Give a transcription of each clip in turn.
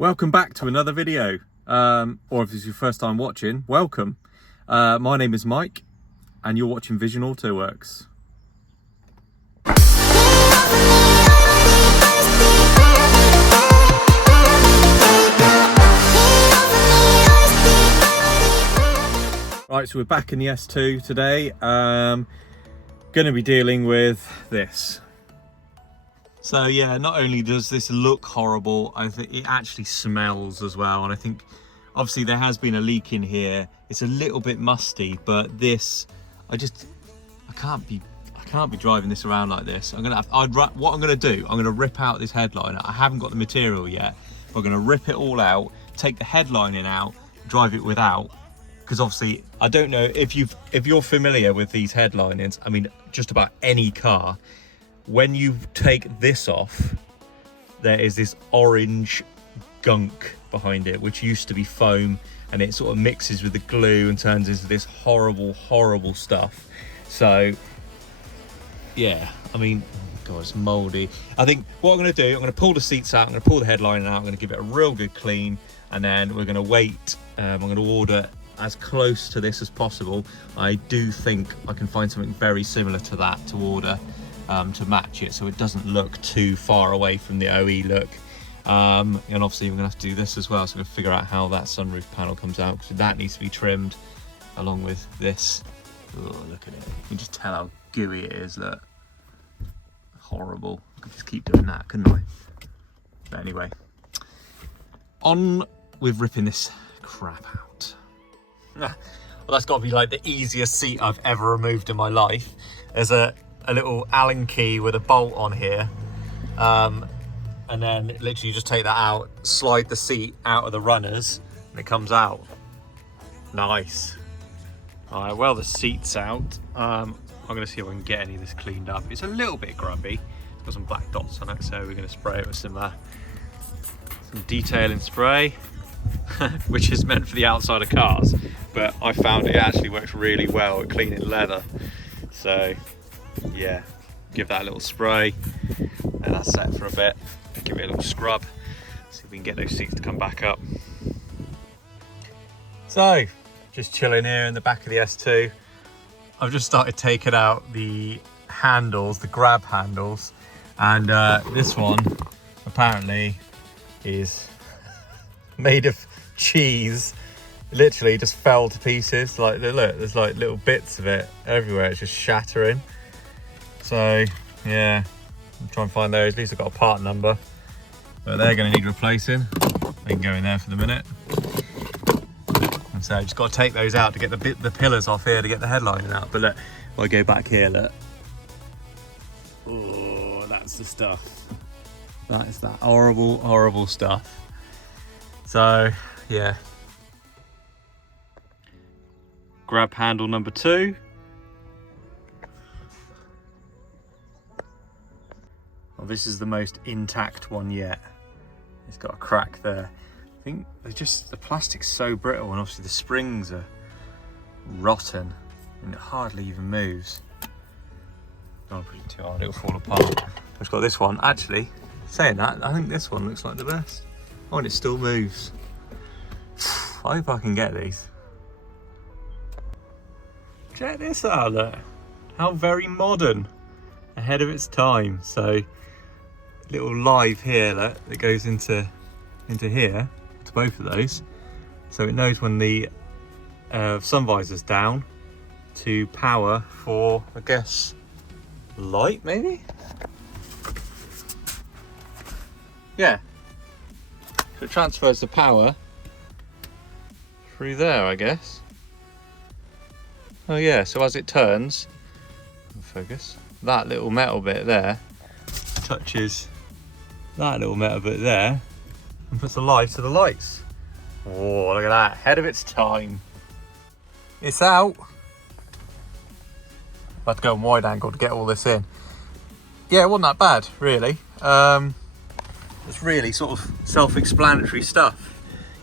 Welcome back to another video, or if this is your first time watching, welcome. My name is Mike and you're watching Vision Auto Works. Right, so we're back in the S2 today. Going to be dealing with this. So yeah, not only does this look horrible, I think it actually smells as well. And I think obviously there has been a leak in here. It's a little bit musty, but this, I can't be driving this around like this. What I'm gonna do, I'm gonna rip out this headliner. I haven't got the material yet, but I'm gonna rip it all out, take the headlining out, drive it without. Because obviously, I don't know if you're familiar with these headlinings. I mean, just about any car. When you take this off, there is this orange gunk behind it, which used to be foam, and it sort of mixes with the glue and turns into this horrible, horrible stuff. So, yeah, I mean, God, it's moldy. I think what I'm gonna do, I'm gonna pull the seats out, I'm gonna pull the headliner out, I'm gonna give it a real good clean, and then we're gonna wait. I'm gonna order as close to this as possible. I do think I can find something very similar to that to order. To match it so it doesn't look too far away from the OE look, and obviously we're gonna have to do this as well, so we're gonna figure out how that sunroof panel comes out, because that needs to be trimmed along with this. Oh, look at it, you can just tell how gooey it is. Look, horrible. I could just keep doing that, couldn't I? But anyway, on with ripping this crap out. Well, that's got to be like the easiest seat I've ever removed in my life. There's a little Allen key with a bolt on here, and then literally just take that out, slide the seat out of the runners, and it comes out. Nice. All right, well, the seat's out. I'm gonna see if I can get any of this cleaned up. It's a little bit grubby. It's got some black dots on it, so we're gonna spray it with some detailing spray, which is meant for the outside of cars, but I found it actually works really well at cleaning leather. So yeah, give that a little spray, and that's set for a bit. Give it a little scrub, see if we can get those seats to come back up. So, just chilling here in the back of the S2. I've just started taking out the handles, the grab handles, and this one apparently is made of cheese. Literally just fell to pieces. Like, look, there's like little bits of it everywhere. It's just shattering. So yeah, I'm trying to find those. At least I've got a part number, but they're going to need replacing. They can go in there for the minute. And so just got to take those out to get the pillars off here to get the headlining out. But look, if I go back here, look. Oh, that's the stuff. That is that horrible, horrible stuff. So yeah. Grab handle number 2. Well, this is the most intact one yet. It's got a crack there. I think the plastic's so brittle, and obviously the springs are rotten and it hardly even moves. Don't push it too hard, it'll fall apart. I've just got this one. Actually, saying that, I think this one looks like the best. Oh, and it still moves. I hope I can get these. Check this out, look. How very modern. Ahead of its time. So, little live here, look, that goes into here, to both of those. So it knows when the sun visor's down to power for, I guess, light maybe? Yeah. So it transfers the power through there, I guess. Oh yeah, so as it turns, focus, that little metal bit there touches that little metal bit there and puts the light to the lights. Oh, look at that, ahead of its time. It's out. I've had to go on wide angle to get all this in. Yeah, it wasn't that bad, really. It's really sort of self-explanatory stuff.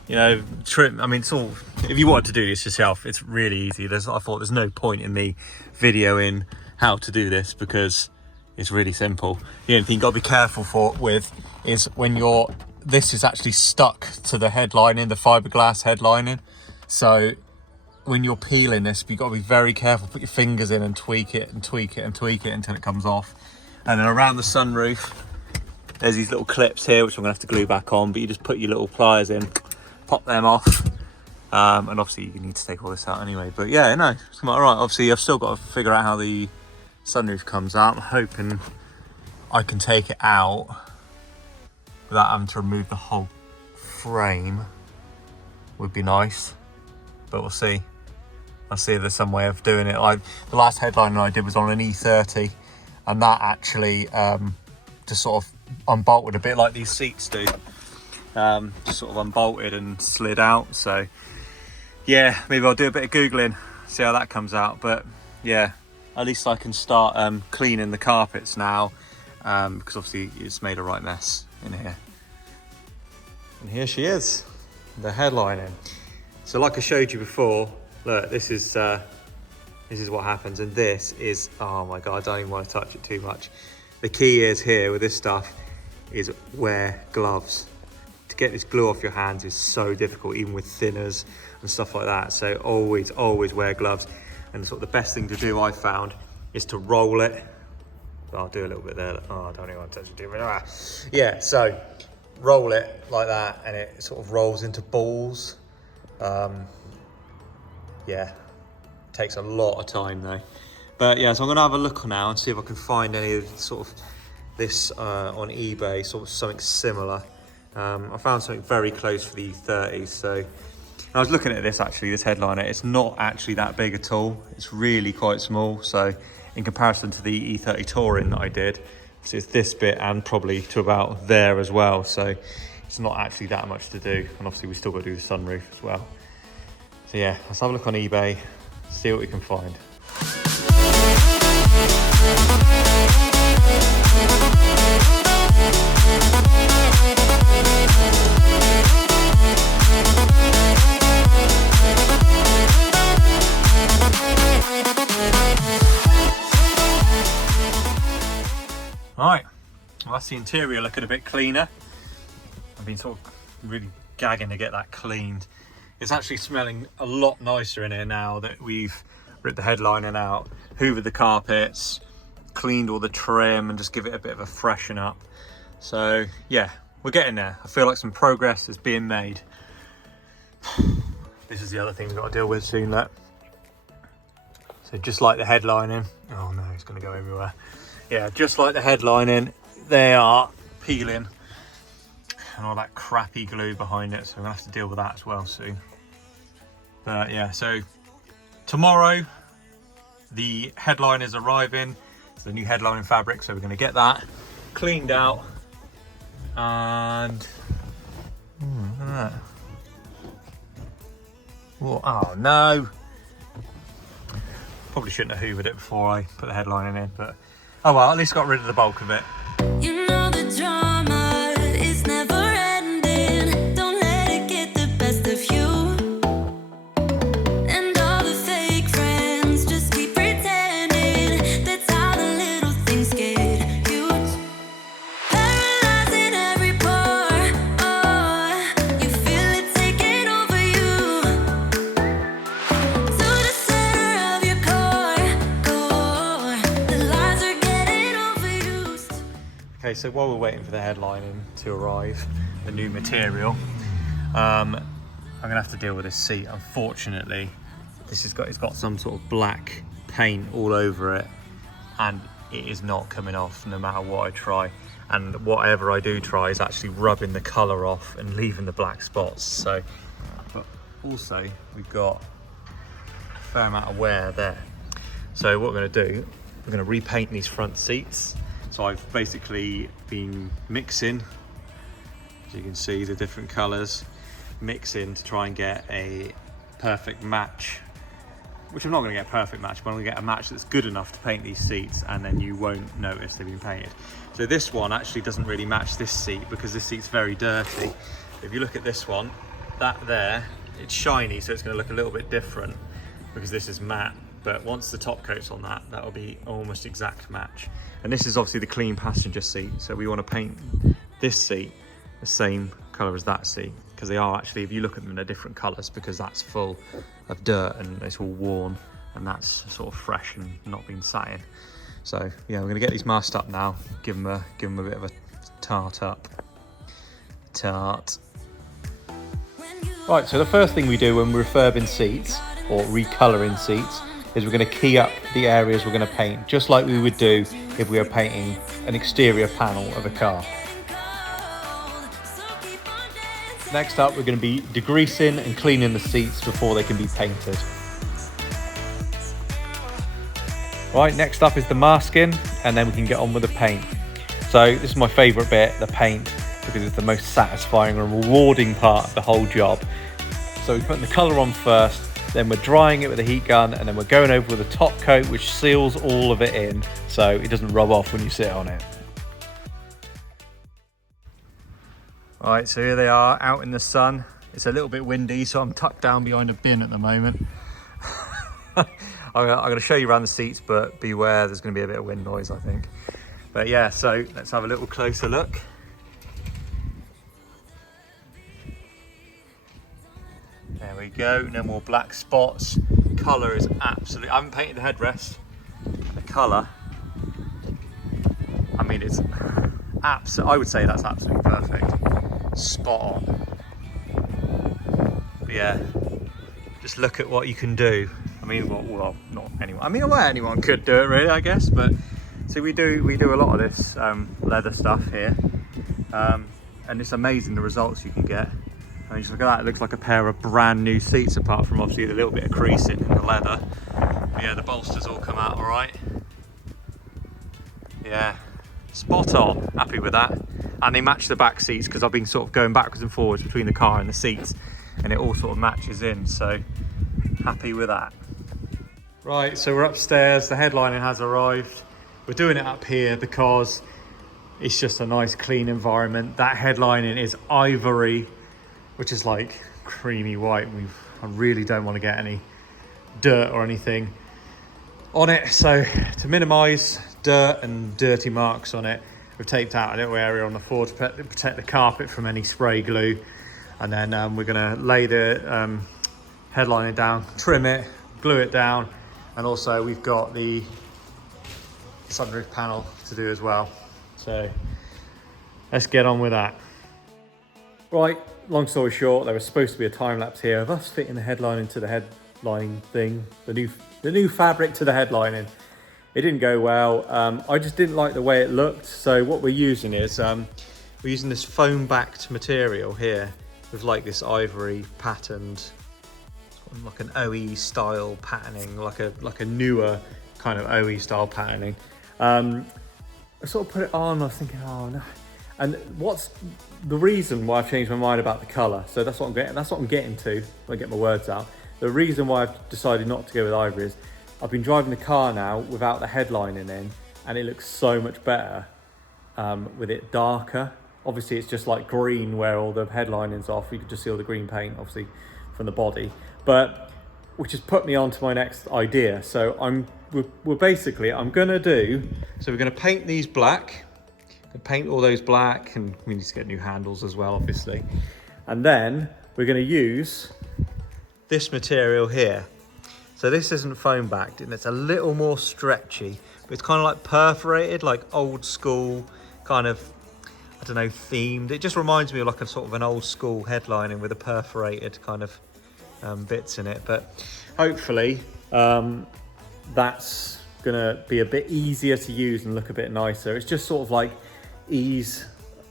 You know, trim, I mean, it's all, if you wanted to do this yourself, it's really easy. I thought there's no point in me videoing how to do this because it's really simple. The only thing you've got to be careful with is when you're this is actually stuck to the headlining, the fiberglass headlining. So when you're peeling this, you've got to be very careful, put your fingers in and tweak it and tweak it and tweak it until it comes off. And then around the sunroof, there's these little clips here, which I'm gonna have to glue back on, but you just put your little pliers in, pop them off. And obviously you need to take all this out anyway, but yeah, no, it's all right. Obviously I've still got to figure out how the sunroof comes out. I'm hoping I can take it out without having to remove the whole frame. Would be nice, but we'll see. I'll see if there's some way of doing it. The last headliner I did was on an E30, and that actually just sort of unbolted a bit like these seats do. Just sort of unbolted and slid out. So yeah, maybe I'll do a bit of Googling, see how that comes out. But yeah, at least I can start cleaning the carpets now, because obviously it's made a right mess in here. And here she is, the headlining. So like I showed you before, look, this is what happens, and this is, oh my God, I don't even want to touch it too much. The key is here with this stuff is wear gloves. To get this glue off your hands is so difficult, even with thinners and stuff like that. So always wear gloves. And sort of the best thing to do, I found, is to roll it. I'll do a little bit there. Oh, I don't even want to touch it too much. Yeah, so roll it like that, and it sort of rolls into balls. Yeah, takes a lot of time though. But yeah, so I'm gonna have a look now and see if I can find any of sort of this on eBay, sort of something similar. I found something very close for the E30s. So I was looking at this actually, this headliner, it's not actually that big at all. It's really quite small. So in comparison to the E30 Touring that I did, so it's this bit and probably to about there as well. So it's not actually that much to do. And obviously we still got to do the sunroof as well. So yeah, let's have a look on eBay, see what we can find. Right, well that's the interior looking a bit cleaner. I've been sort of really gagging to get that cleaned. It's actually smelling a lot nicer in here now that we've ripped the headlining out, hoovered the carpets, cleaned all the trim, and just give it a bit of a freshen up. So yeah, we're getting there. I feel like some progress is being made. This is the other thing we've got to deal with soon, look. So just like the headlining, oh no, it's gonna go everywhere. Yeah, just like the headlining, they are peeling and all that crappy glue behind it, so we're gonna have to deal with that as well soon. But yeah, so tomorrow the headline is arriving. It's the new headlining fabric, so we're gonna get that cleaned out. And look at that. Whoa, oh no, probably shouldn't have hoovered it before I put the headlining in, but oh well, at least got rid of the bulk of it. You know the drama is never ending. Don't let it get the best of you. And all the fake friends just keep pretending. That's how the little things get huge. Paralyzing every pore. Oh, you feel it taking over you. To the center of your core. The lies are getting overused. Okay, so while we're waiting for the headlining to arrive, the new material, I'm gonna have to deal with this seat. Unfortunately, it's got some sort of black paint all over it, and it is not coming off no matter what I try. And whatever I do try is actually rubbing the colour off and leaving the black spots. So, but also we've got a fair amount of wear there. So what we're gonna do, we're gonna repaint these front seats. So I've basically been mixing, as you can see, the different colours, mixing to try and get a perfect match, which I'm not going to get a perfect match, but I'm going to get a match that's good enough to paint these seats, and then you won't notice they've been painted. So this one actually doesn't really match this seat because this seat's very dirty. If you look at this one, that there, it's shiny, so it's going to look a little bit different because this is matte. But once the top coat's on that, that'll be almost exact match. And this is obviously the clean passenger seat, so we want to paint this seat the same colour as that seat, because they are actually, if you look at them, they're different colours, because that's full of dirt and it's all worn, and that's sort of fresh and not been sat in. So yeah, we're going to get these masked up now, give them a bit of a tart up. Tart. Right, so the first thing we do when we're refurbing seats or recolouring seats is we're going to key up the areas we're going to paint, just like we would do if we were painting an exterior panel of a car. Next up, we're going to be degreasing and cleaning the seats before they can be painted. Right, next up is the masking, and then we can get on with the paint. So this is my favourite bit, the paint, because it's the most satisfying and rewarding part of the whole job. So we're putting the colour on first, then we're drying it with a heat gun, and then we're going over with a top coat which seals all of it in so it doesn't rub off when you sit on it. Right, so here they are out in the sun. It's a little bit windy, so I'm tucked down behind a bin at the moment. I'm going to show you around the seats, but beware, there's going to be a bit of wind noise, I think. But yeah, so let's have a little closer look. There we go, no more black spots. Colour is absolutely, I haven't painted the headrest. The colour, I mean, it's I would say that's absolutely perfect. Spot on. But yeah, just look at what you can do. I mean, well, not anyone. I mean, well, anyone could do it, really, I guess. But so we do a lot of this leather stuff here, and it's amazing the results you can get. I mean, just look at that. It looks like a pair of brand new seats, apart from obviously a little bit of creasing in the leather. But yeah, the bolsters all come out all right. Yeah, spot on. Happy with that. And they match the back seats, because I've been sort of going backwards and forwards between the car and the seats, and it all sort of matches in. So happy with that. Right, so we're upstairs, the headlining has arrived. We're doing it up here because it's just a nice clean environment. That headlining is ivory, which is like creamy white. I really don't want to get any dirt or anything on it. So to minimise dirt and dirty marks on it, we've taped out a little area on the floor to protect the carpet from any spray glue. And then we're gonna lay the headlining down, trim it, glue it down. And also we've got the sunroof panel to do as well. So let's get on with that. Right, long story short, there was supposed to be a time lapse here of us fitting the headline into the headline thing, the new fabric to the headlining. It didn't go well. I just didn't like the way it looked. So what we're using is we're using this foam backed material here with like this ivory patterned, like an OE style patterning, like a newer kind of OE style patterning. I sort of put it on, I was thinking, oh no. And what's the reason why I've changed my mind about the colour? So that's what I'm getting to when I get my words out. The reason why I've decided not to go with ivory is I've been driving the car now without the headlining in, and it looks so much better with it darker. Obviously it's just like green where all the headlining's off. You can just see all the green paint obviously from the body. But which has put me on to my next idea. So we're basically, I'm gonna paint these black, and paint all those black, and we need to get new handles as well, obviously. And then we're gonna use this material here. So this isn't foam backed, and it's a little more stretchy, but it's kind of like perforated, like old school kind of, I don't know, themed. It just reminds me of like a sort of an old school headlining with a perforated kind of bits in it. But hopefully that's gonna be a bit easier to use and look a bit nicer. It's just sort of like ease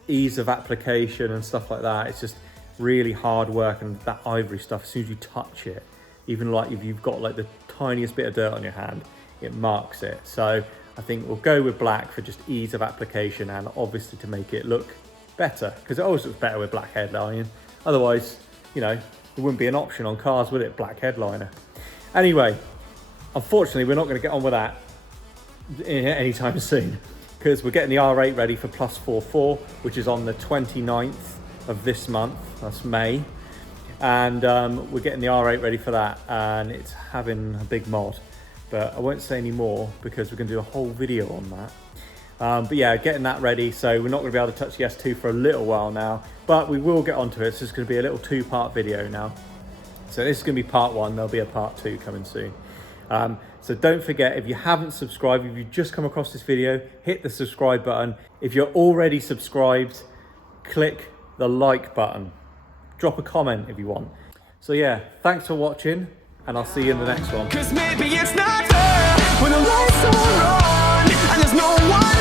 of application and stuff like that. It's just really hard work, and that ivory stuff, as soon as you touch it, even like if you've got like the tiniest bit of dirt on your hand, it marks it. So I think we'll go with black for just ease of application, and obviously to make it look better, because it always looks better with black headlining. Otherwise, you know, it wouldn't be an option on cars, would it? Black headliner. Anyway, unfortunately, we're not going to get on with that anytime soon, because we're getting the R8 ready for Plus 44, which is on the 29th of this month. That's May. And we're getting the R8 ready for that, and it's having a big mod. But I won't say any more because we're going to do a whole video on that. But yeah, getting that ready. So we're not going to be able to touch the S2 for a little while now, but we will get onto it. So it's going to be a little 2-part video now. So this is going to be part 1. There'll be a part 2 coming soon. So don't forget, if you haven't subscribed, if you just come across this video, hit the subscribe button. If you're already subscribed, click the like button. Drop a comment if you want. So yeah, thanks for watching, and I'll see you in the next one. 'Cause maybe it's not fair when the lights are on and there's no one